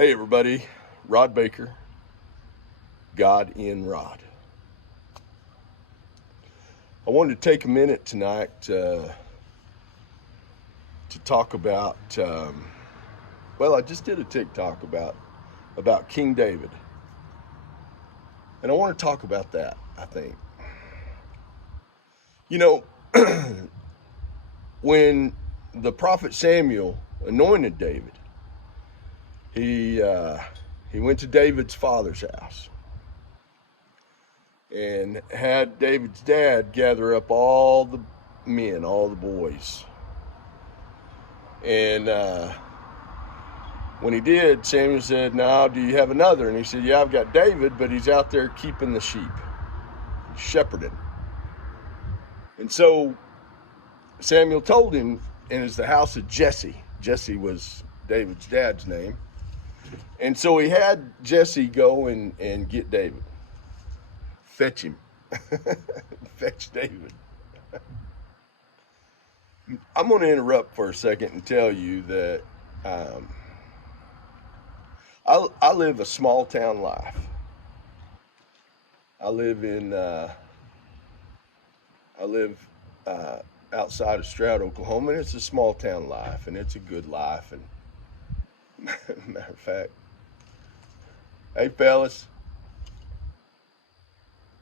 Hey everybody, Rod Baker, God in Rod. I wanted to take a minute tonight to talk about, I just did a TikTok about King David. And I want to talk about that, I think. You know, when the prophet Samuel anointed David, he went to David's father's house and had David's dad gather up all the men, all the boys. And when he did, Samuel said, "Now, do you have another?" And he said, "Yeah, I've got David, but he's out there keeping the sheep, shepherding." And so Samuel told him, and it's the house of Jesse. Jesse was David's dad's name. And so he had Jesse go and get David. Fetch him. Fetch David. I'm going to interrupt for a second and tell you that I live a small town life. I live outside of Stroud, Oklahoma, and it's a small town life, and it's a good life. And matter of fact, hey fellas,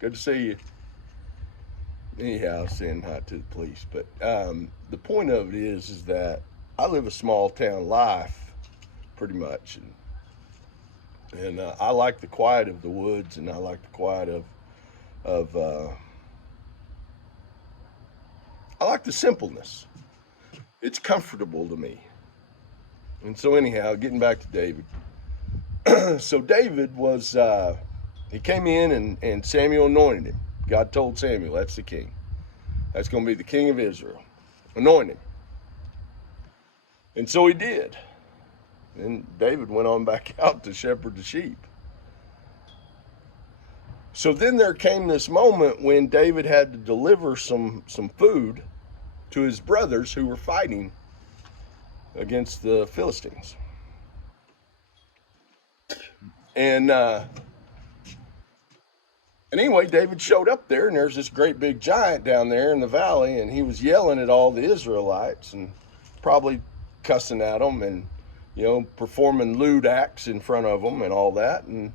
good to see you. Anyhow, saying hi to the police, but the point of it is that I live a small town life, pretty much, and I like the quiet of the woods, and I like the quiet of I like the simpleness. It's comfortable to me. And so anyhow, getting back to David. So David was, he came in and Samuel anointed him. God told Samuel, that's the king. That's going to be the king of Israel. Anoint him. And so he did. And David went on back out to shepherd the sheep. So then there came this moment when David had to deliver some food to his brothers who were fighting against the Philistines. And anyway, David showed up there, and there's this great big giant down there in the valley, and he was yelling at all the Israelites and probably cussing at them and, performing lewd acts in front of them and all that. And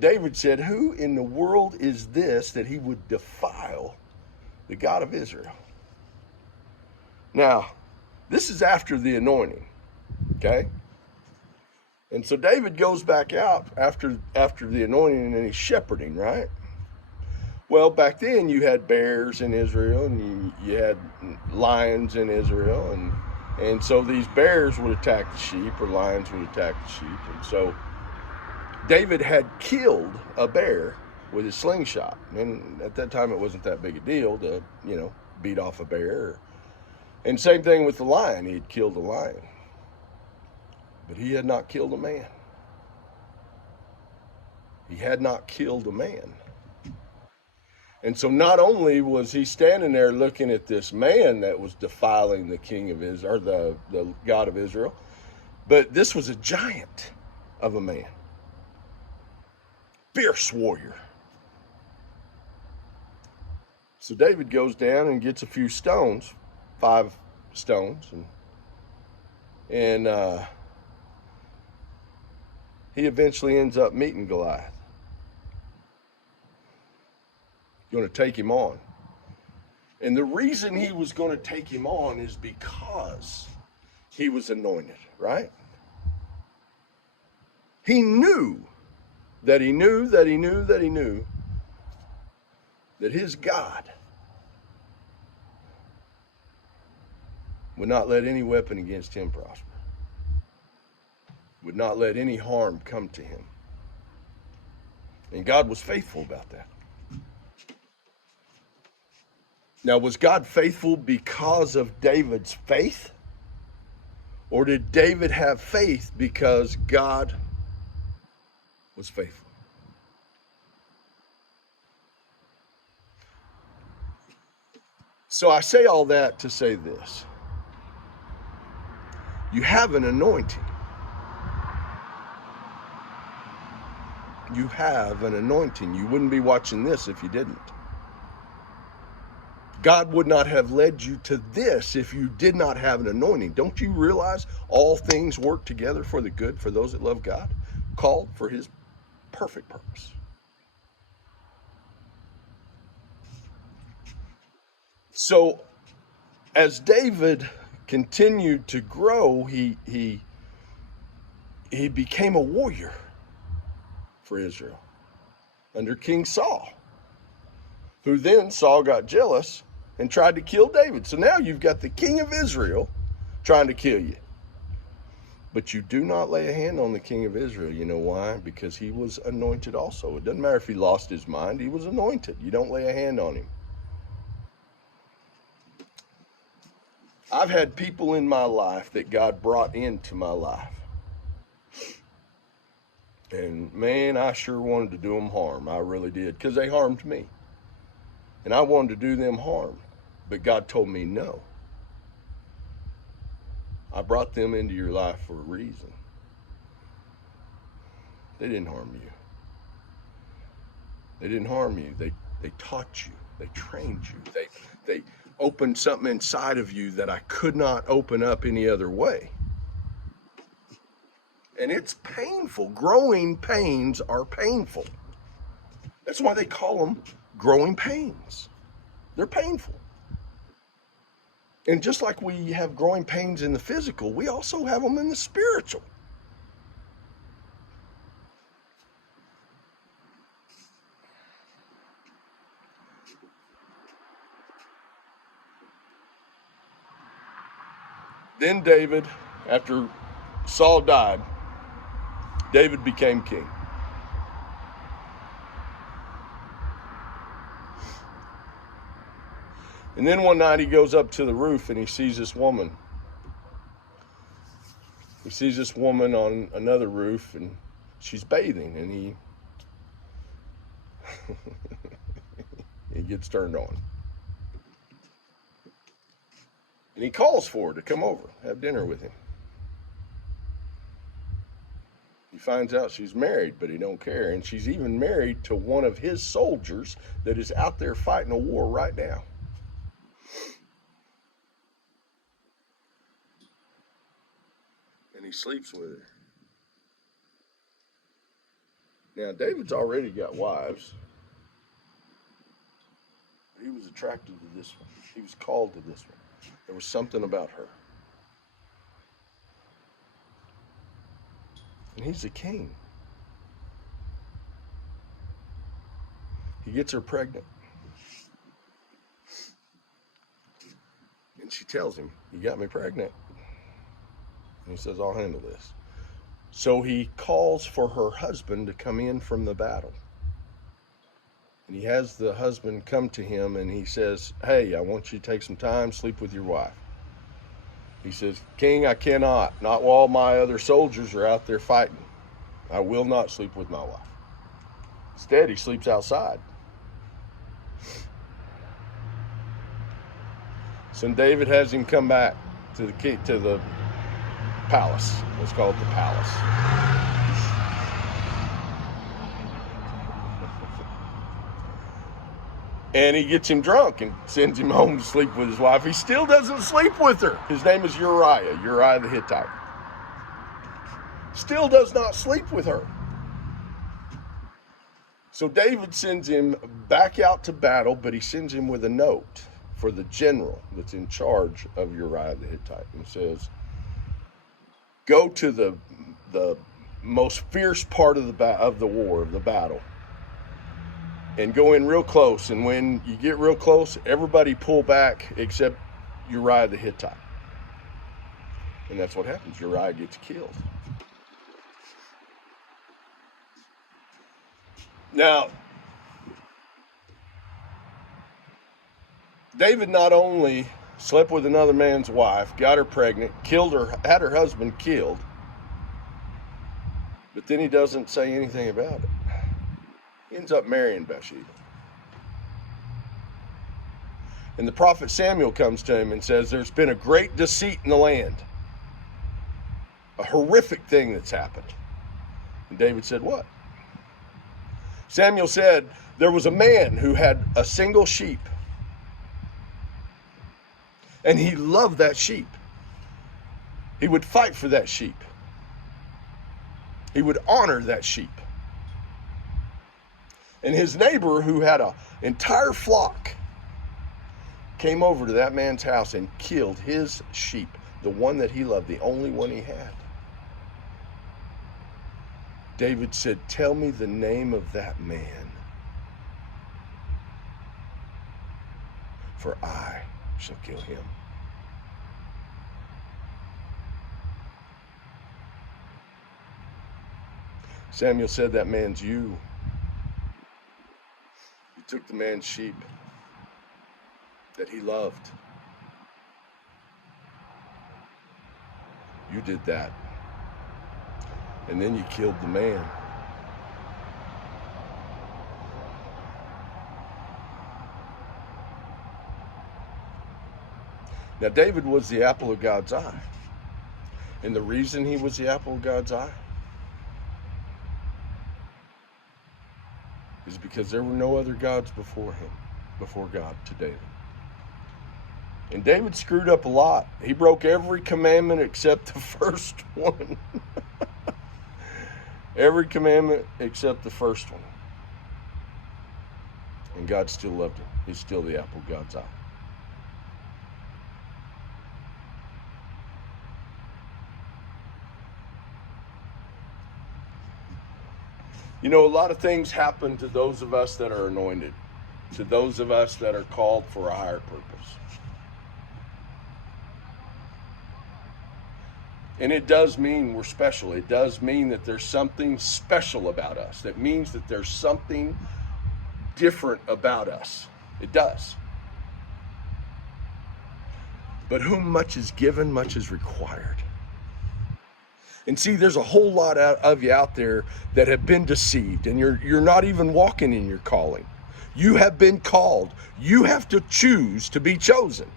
David said, "Who in the world is this that he would defile the God of Israel?" Now, this is after the anointing, okay? And so David goes back out after the anointing, and he's shepherding, right? Well, back then you had bears in Israel, and you had lions in Israel, and so these bears would attack the sheep, or lions would attack the sheep. And so David had killed a bear with his slingshot. And at that time, it wasn't that big a deal to, beat off a bear. And same thing with the lion. He had killed a lion. But he had not killed a man. He had not killed a man. And so not only was he standing there looking at this man that was defiling the king of Israel, or the God of Israel, but this was a giant of a man. Fierce warrior. So David goes down and gets a few stones, 5 stones, and he eventually ends up meeting Goliath. Going to take him on. And the reason he was going to take him on is because he was anointed, right? He knew that he knew that he knew that he knew that his God would not let any weapon against him prosper, would not let any harm come to him. And God was faithful about that. Now, was God faithful because of David's faith? Or did David have faith because God was faithful? So I say all that to say this. You have an anointing. You have an anointing. You wouldn't be watching this if you didn't. God would not have led you to this if you did not have an anointing. Don't you realize all things work together for the good for those that love God, called for his perfect purpose? So as David continued to grow, he became a warrior for Israel under King Saul, who then Saul got jealous and tried to kill David. So now you've got the king of Israel trying to kill you. But you do not lay a hand on the king of Israel. You know why? Because he was anointed also. It doesn't matter if he lost his mind. He was anointed. You don't lay a hand on him. I've had people in my life that God brought into my life. And man, I sure wanted to do them harm. I really did, because they harmed me. And I wanted to do them harm. But God told me no. I brought them into your life for a reason. They didn't harm you. They didn't harm you. They taught you. They trained you. They opened something inside of you that I could not open up any other way. And it's painful. Growing pains are painful. That's why they call them growing pains. They're painful. And just like we have growing pains in the physical, we also have them in the spiritual. Then David, after Saul died, David became king. And then one night he goes up to the roof and he sees this woman. He sees this woman on another roof and she's bathing, and he gets turned on. And he calls for her to come over, have dinner with him. He finds out she's married, but he don't care. And she's even married to one of his soldiers that is out there fighting a war right now. And he sleeps with her. Now, David's already got wives. He was attracted to this one. He was called to this one. There was something about her. And he's a king. He gets her pregnant. And she tells him, "You got me pregnant." And he says, "I'll handle this." So he calls for her husband to come in from the battle. And he has the husband come to him and he says, "Hey, I want you to take some time, sleep with your wife." He says, "King, I cannot. Not while my other soldiers are out there fighting. I will not sleep with my wife." Instead, he sleeps outside. So David has him come back to the palace. Let's call it the palace. And he gets him drunk and sends him home to sleep with his wife. He still doesn't sleep with her. His name is Uriah the Hittite. Still does not sleep with her. So David sends him back out to battle, but he sends him with a note for the general that's in charge of Uriah the Hittite, and says, "Go to the most fierce part of the war, of the battle, and go in real close. And when you get real close, everybody pull back except Uriah the Hittite." And that's what happens. Uriah gets killed. Now, David not only slept with another man's wife, got her pregnant, killed her, had her husband killed, but then he doesn't say anything about it. He ends up marrying Bathsheba. And the prophet Samuel comes to him and says, "There's been a great deceit in the land. A horrific thing that's happened." And David said, "What?" Samuel said there was a man who had a single sheep, and he loved that sheep. He would fight for that sheep. He would honor that sheep. And his neighbor, who had an entire flock, came over to that man's house and killed his sheep, the one that he loved, the only one he had. David said, "Tell me the name of that man, for I shall kill him." Samuel said, "That man's you. You took the man's sheep that he loved. You did that. And then you killed the man." Now, David was the apple of God's eye. And the reason he was the apple of God's eye is because there were no other gods before him, before God, to David. And David screwed up a lot. He broke every commandment except the first one. Every commandment except the first one. And God still loved him. He's still the apple of God's eye. You know, a lot of things happen to those of us that are anointed, to those of us that are called for a higher purpose. And it does mean we're special. It does mean that there's something special about us. That means that there's something different about us. It does. But whom much is given, much is required. And see, there's a whole lot of you out there that have been deceived, and you're not even walking in your calling. You have been called. You have to choose to be chosen.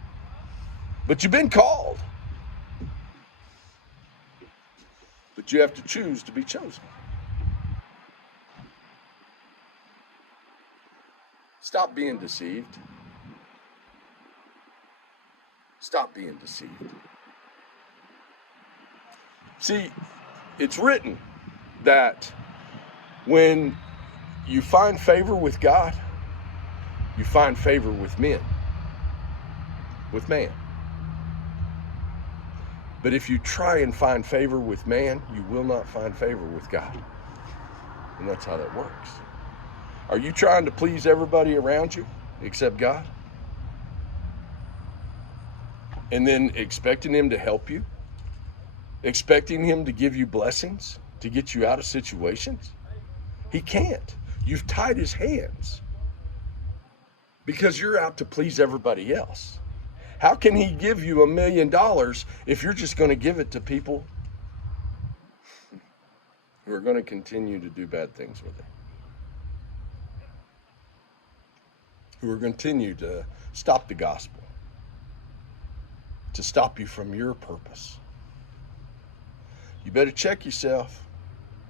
But you've been called. But you have to choose to be chosen. Stop being deceived. Stop being deceived. See, it's written that when you find favor with God, you find favor with men, with man. But if you try and find favor with man, you will not find favor with God. And that's how that works. Are you trying to please everybody around you except God? And then expecting him to help you? Expecting him to give you blessings, to get you out of situations? He can't. You've tied his hands because you're out to please everybody else. How can he give you $1 million if you're just going to give it to people who are going to continue to do bad things with it? Who are going to continue to stop the gospel, to stop you from your purpose? You better check yourself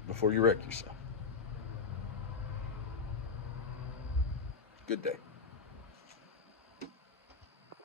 before you wreck yourself. Good day.